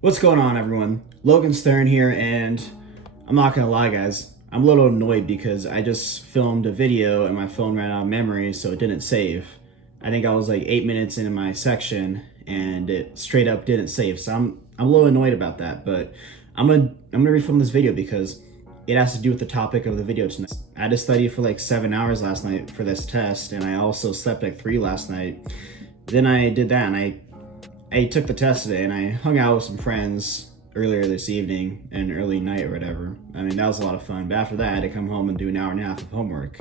What's going on, everyone? Logan Stern here, and I'm not gonna lie, guys. I'm a little annoyed because I just filmed a video and my phone ran out of memory, so it didn't save. I think I was like 8 minutes into my section, and it straight up didn't save. So I'm a little annoyed about that. But I'm gonna refilm this video because it has to do with the topic of the video tonight. I had to study for like 7 hours last night for this test, and I also slept like 3 last night. Then I did that, and I took the test today and I hung out with some friends earlier this evening and early night or whatever. I mean, that was a lot of fun. But after that, I had to come home and do an hour and a half of homework.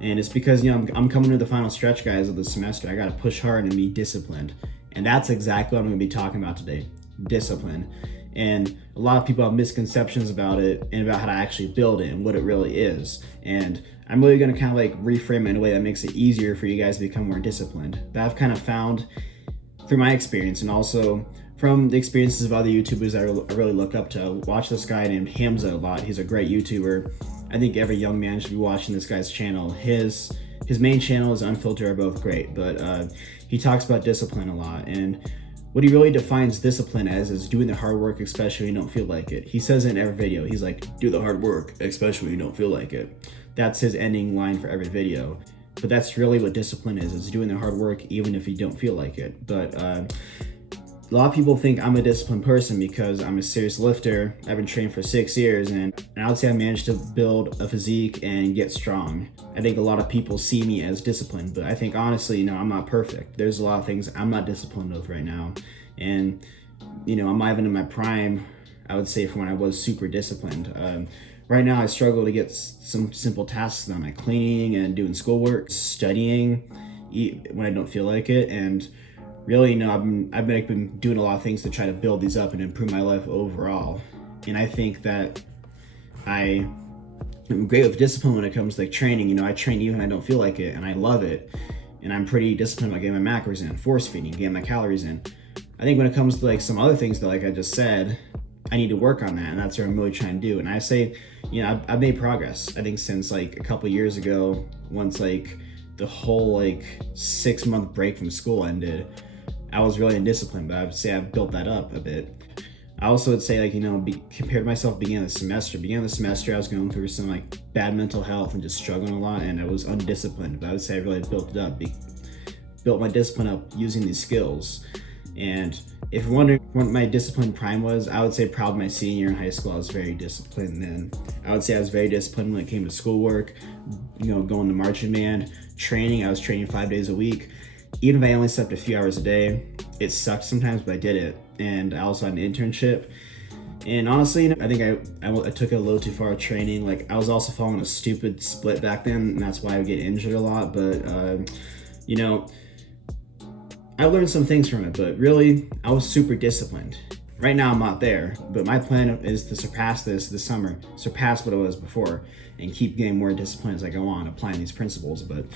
And it's because, I'm coming to the final stretch, guys, of the semester. I got to push hard and be disciplined. And that's exactly what I'm going to be talking about today. Discipline. And a lot of people have misconceptions about it and about how to actually build it and what it really is. And I'm really going to kind of like reframe it in a way that makes it easier for you guys to become more disciplined. That I've kind of found through my experience and also from the experiences of other YouTubers I really look up to. I watch this guy named Hamza a lot. He's a great YouTuber. I think every young man should be watching this guy's channel. His main channel is Unfiltered are both great, but he talks about discipline a lot. And what he really defines discipline as is doing the hard work, especially when you don't feel like it. He says it in every video. He's like, do the hard work, especially when you don't feel like it. That's his ending line for every video. But that's really what discipline is doing the hard work even if you don't feel like it. But a lot of people think I'm a disciplined person because I'm a serious lifter. I've been trained for 6 years, and I would say I managed to build a physique and get strong. I think a lot of people see me as disciplined, but I think honestly, I'm not perfect. There's a lot of things I'm not disciplined with right now. And, I'm not even in my prime, I would say, from when I was super disciplined. Right now, I struggle to get some simple tasks done, like cleaning and doing schoolwork, studying when I don't feel like it. And really, I've been doing a lot of things to try to build these up and improve my life overall. And I think that I am great with discipline when it comes to like training. I train even when I don't feel like it, and I love it. And I'm pretty disciplined about getting my macros in, force feeding, getting my calories in. I think when it comes to like some other things that, like I just said, I need to work on that, and that's what I'm really trying to do. And I say, I've made progress. I think since like a couple years ago, once like the whole like 6-month break from school ended, I was really indisciplined, but I would say I've built that up a bit. I also would say, like, compared to myself beginning of the semester, I was going through some like bad mental health and just struggling a lot, and I was undisciplined. But I would say I really built it up, built my discipline up using these skills. And if you're wondering what my discipline prime was, I would say probably my senior year in high school, I was very disciplined then. I would say I was very disciplined when it came to schoolwork, going to marching band, training. I was training 5 days a week. Even if I only slept a few hours a day, it sucked sometimes, but I did it. And I also had an internship. And honestly, I think I took it a little too far with training. Like, I was also following a stupid split back then, and that's why I would get injured a lot. But, I learned some things from it, but really, I was super disciplined. Right now, I'm not there, but my plan is to surpass this summer, surpass what it was before, and keep getting more disciplined as I go on, applying these principles. But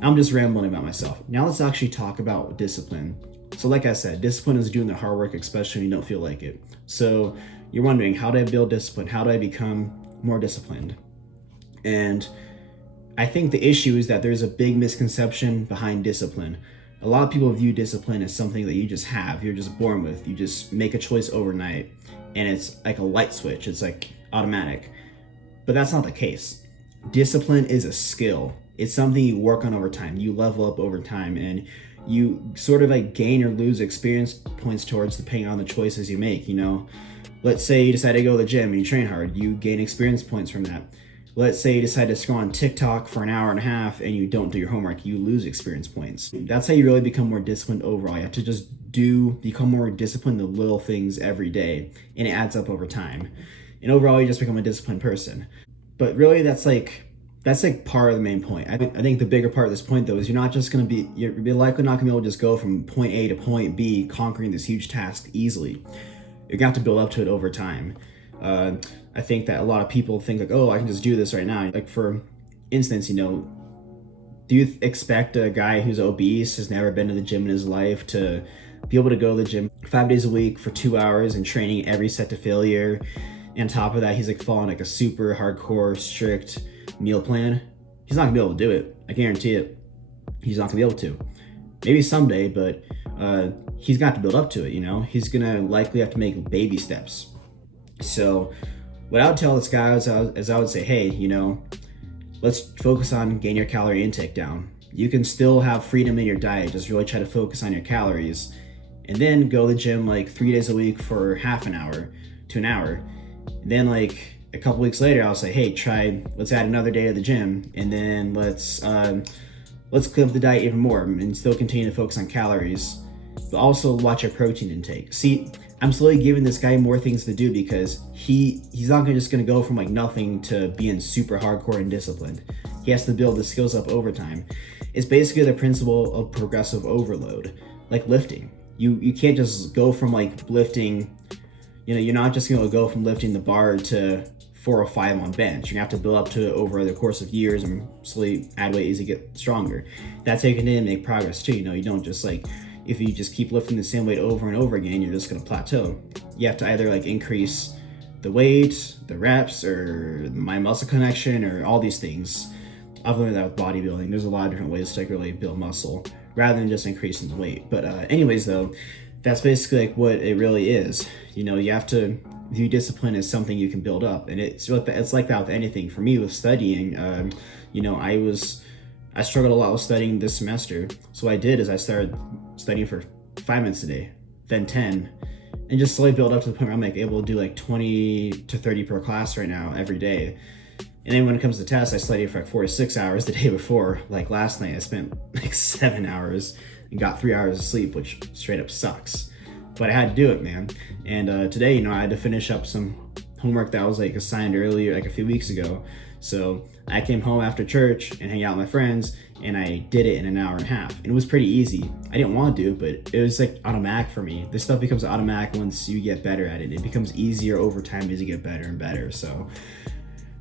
I'm just rambling about myself. Now let's actually talk about discipline. So like I said, discipline is doing the hard work, especially when you don't feel like it. So you're wondering, how do I build discipline? How do I become more disciplined? And I think the issue is that there's a big misconception behind discipline. A lot of people view discipline as something that you just have, you're just born with. You just make a choice overnight, and it's like a light switch. It's like automatic. But that's not the case. Discipline is a skill. It's something you work on over time. You level up over time, and you sort of like gain or lose experience points towards depending on the choices you make. Let's say you decide to go to the gym and you train hard. You gain experience points from that. Let's say you decide to scroll on TikTok for an hour and a half and you don't do your homework, you lose experience points. That's how you really become more disciplined overall. You have to just become more disciplined in the little things every day, and it adds up over time. And overall, you just become a disciplined person. But really, that's like part of the main point. I think the bigger part of this point, though, is you're likely not gonna be able to just go from point A to point B, conquering this huge task easily. You're gonna have to build up to it over time. I think that a lot of people think like, oh, I can just do this right now. Like, for instance, do you expect a guy who's obese, has never been to the gym in his life, to be able to go to the gym 5 days a week for 2 hours and training every set to failure? And on top of that, he's like following like a super hardcore, strict meal plan. He's not gonna be able to do it. I guarantee it. He's not gonna be able to. Maybe someday, but he's got to build up to it, you know? He's gonna likely have to make baby steps. So what I would tell this guy is I would say, hey, you know, let's focus on getting your calorie intake down. You can still have freedom in your diet, just really try to focus on your calories. And then go to the gym like 3 days a week for half an hour to an hour. And then like a couple weeks later, I'll say, hey, let's add another day to the gym. And then let's clean up the diet even more and still continue to focus on calories, but also watch your protein intake. See, I'm slowly giving this guy more things to do because he's not just gonna go from like nothing to being super hardcore and disciplined. He has to build the skills up over time. It's basically the principle of progressive overload, like lifting. You can't just go from like lifting, you know, you're not just gonna go from lifting the bar to 405 on bench. You're gonna have to build up to it over the course of years and slowly add weight as you get stronger. That's how you can make progress too. You know, you don't just like, if you just keep lifting the same weight over and over again, you're just gonna plateau. You have to either like increase the weight, the reps, or mind muscle connection, or all these things. I've learned that with bodybuilding. There's a lot of different ways to like really build muscle rather than just increasing the weight. But anyways though, that's basically like what it really is. You know, you have to view discipline as something you can build up, and it's like that with anything. For me with studying, you know, I struggled a lot with studying this semester. So what I did is I started studying for 5 minutes a day, then 10, and just slowly build up to the point where I'm like able to do like 20 to 30 per class right now every day. And then when it comes to tests, I study for like 4 to 6 hours the day before. Like last night, I spent like 7 hours and got 3 hours of sleep, which straight up sucks. But I had to do it, man. And today, you know, I had to finish up some homework that was like assigned earlier, like a few weeks ago. So I came home after church and hang out with my friends, and I did it in an hour and a half. And it was pretty easy. I didn't want to do it, but it was like automatic for me. This stuff becomes automatic once you get better at it. It becomes easier over time as you get better and better. So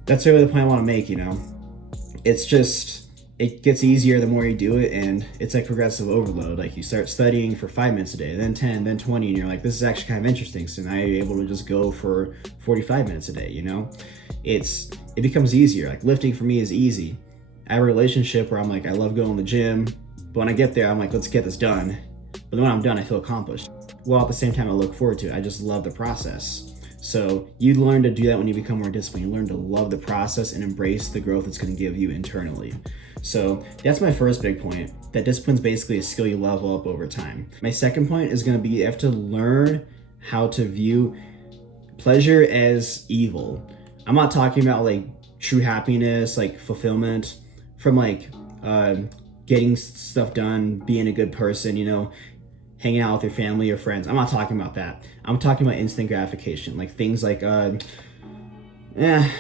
that's really the point I want to make, you know. It's just, it gets easier the more you do it, and it's like progressive overload. Like you start studying for 5 minutes a day, then 10, then 20, and you're like, this is actually kind of interesting. So now you're able to just go for 45 minutes a day, you know? It becomes easier. Like lifting for me is easy. I have a relationship where I'm like, I love going to the gym, but when I get there, I'm like, let's get this done. But then when I'm done, I feel accomplished. Well, at the same time, I look forward to it. I just love the process. So you learn to do that when you become more disciplined. You learn to love the process and embrace the growth it's going to give you internally. So that's my first big point, that discipline's basically a skill you level up over time. My second point is going to be you have to learn how to view pleasure as evil. I'm not talking about like true happiness, like fulfillment from like getting stuff done, being a good person, you know, hanging out with your family or friends. I'm not talking about that. I'm talking about instant gratification, like things like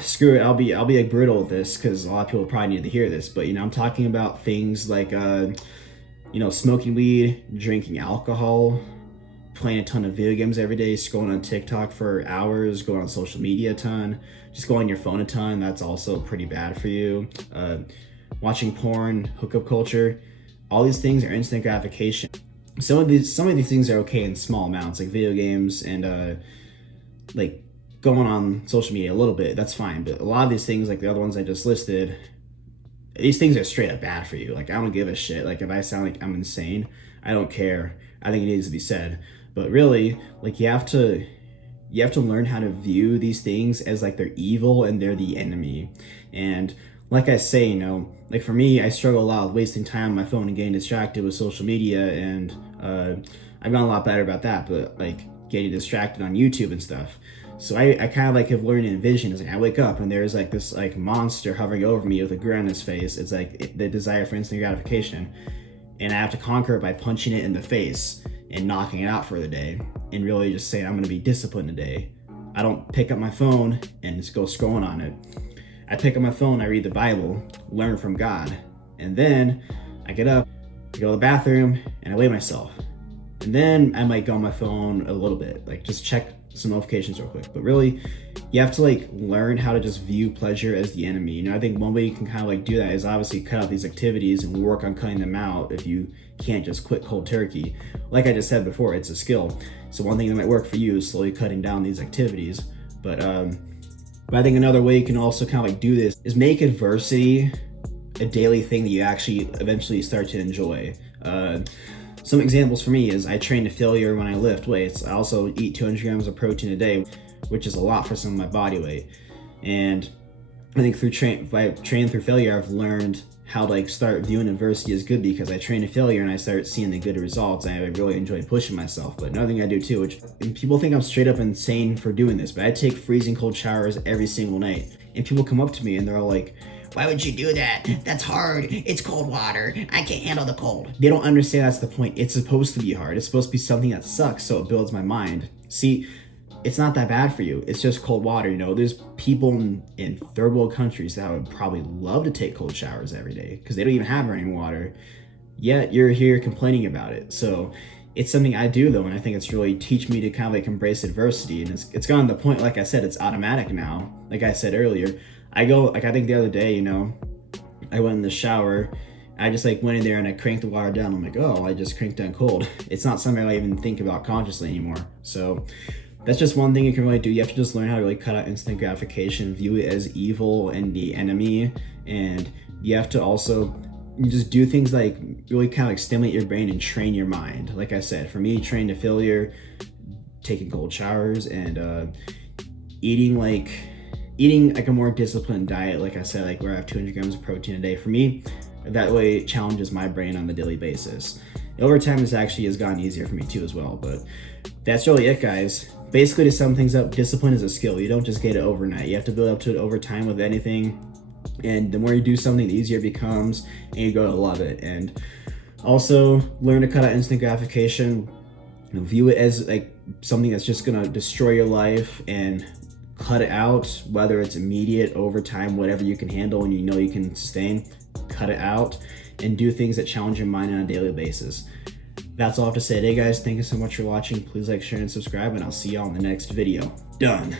screw it, I'll be like brutal with this because a lot of people probably need to hear this, but you know, I'm talking about things like you know, smoking weed, drinking alcohol, playing a ton of video games every day, scrolling on TikTok for hours, going on social media a ton, just going on your phone a ton. That's also pretty bad for you. Watching porn, hookup culture, all these things are instant gratification. Some of these things are okay in small amounts, like video games and like going on social media a little bit, that's fine. But a lot of these things, like the other ones I just listed, these things are straight up bad for you. Like I don't give a shit. Like if I sound like I'm insane, I don't care. I think it needs to be said. But really, like you have to learn how to view these things as like they're evil and they're the enemy. And like I say, you know, like for me, I struggle a lot with wasting time on my phone and getting distracted with social media, and I've gotten a lot better about that, but like getting distracted on YouTube and stuff. So I kind of like have learned in vision. It's like I wake up and there's like this like monster hovering over me with a grin on his face. It's like the desire for instant gratification, and I have to conquer it by punching it in the face and knocking it out for the day, and really just saying I'm going to be disciplined today. I don't pick up my phone and just go scrolling on it. I pick up my phone, I read the Bible, learn from God, and then I get up, I go to the bathroom, and I weigh myself. And then I might go on my phone a little bit, like just check some notifications real quick. But really, you have to like learn how to just view pleasure as the enemy. You know, I think one way you can kind of like do that is obviously cut out these activities and work on cutting them out if you can't just quit cold turkey. Like I just said before, it's a skill. So one thing that might work for you is slowly cutting down these activities. But I think another way you can also kind of like do this is make adversity a daily thing that you actually eventually start to enjoy. Some examples for me is I train to failure when I lift weights. I also eat 200 grams of protein a day, which is a lot for some of my body weight. And I think by training through failure, I've learned how to like start viewing adversity as good, because I train to failure and I start seeing the good results. And I really enjoy pushing myself. But another thing I do too, which and people think I'm straight up insane for doing this, but I take freezing cold showers every single night. And people come up to me and they're all like, "Why would you do that? That's hard. It's cold water. I can't handle the cold." They don't understand that's the point. It's supposed to be hard. It's supposed to be something that sucks, so it builds my mind. See, it's not that bad for you. It's just cold water. You know, there's people in third world countries that would probably love to take cold showers every day because they don't even have running water. Yet you're here complaining about it. So it's something I do though, and I think it's really teach me to kind of like embrace adversity. And it's gotten to the point, like I said, it's automatic now. Like I said earlier, I think the other day, you know, I went in the shower. I just like went in there and I cranked the water down. I'm like, oh, I just cranked down cold. It's not something I even think about consciously anymore. So that's just one thing you can really do. You have to just learn how to really cut out instant gratification, view it as evil and the enemy. And you have to also just do things like really kind of like stimulate your brain and train your mind. Like I said, for me, train to failure, taking cold showers, and eating like a more disciplined diet. Like I said, like where I have 200 grams of protein a day. For me, that way it challenges my brain on the daily basis. Over time, this actually has gotten easier for me too as well. But that's really it, guys. Basically, to sum things up, discipline is a skill. You don't just get it overnight. You have to build up to it over time with anything. And the more you do something, the easier it becomes, and you go to love it. And also learn to cut out instant gratification. You know, view it as like something that's just gonna destroy your life, and cut it out, whether it's immediate, over time, whatever you can handle and you know you can sustain. Cut it out and do things that challenge your mind on a daily basis. That's all I have to say today, guys. Thank you so much for watching. Please like, share, and subscribe, and I'll see you all in the next video. Done.